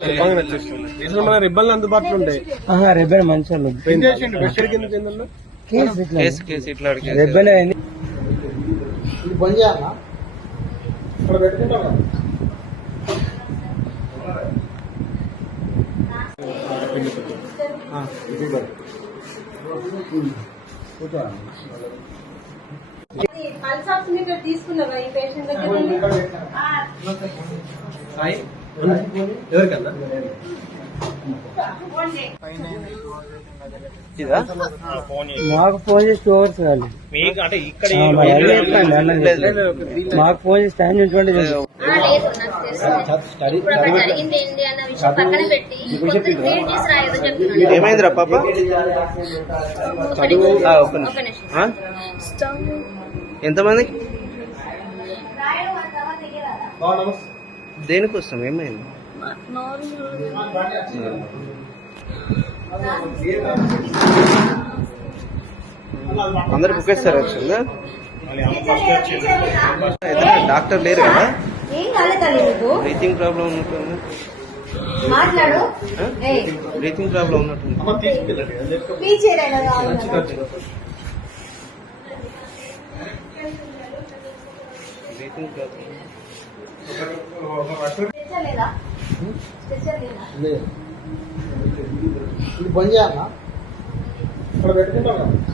మన రిబ్బన్లు అందుబాటులో ఉంటాయి ఆహా రెబ్బెన్ మంచి వాళ్ళు. రెబ్బెన్ అయింది. ఇది బంద్ చేయాలా? తీసుకున్నావా ఈ పేషెంట్ దగ్గర ఎవరికన్నా? మాకు ఫోన్ చేసి టూ అవర్స్ కాదు మీకు ఫోన్ చేసి టైం చూసుకోండి ఏమైందిరా పాప? ఎంతమంది? తెలియదా? దేనికోసం? ఏమైంది? అందరు బుక్ చేస్తారు వచ్చిందా? ఏదైనా డాక్టర్ లేరు కదా? బ్రీతింగ్ ప్రాబ్లం ఉన్నట్టుంది. మాట్లాడు. బ్రీతింగ్ ప్రాబ్లం ఉన్నట్టుంది. ఇది బంద్ చేయాలా ఇక్కడ పెట్టుకుంటాం కదా.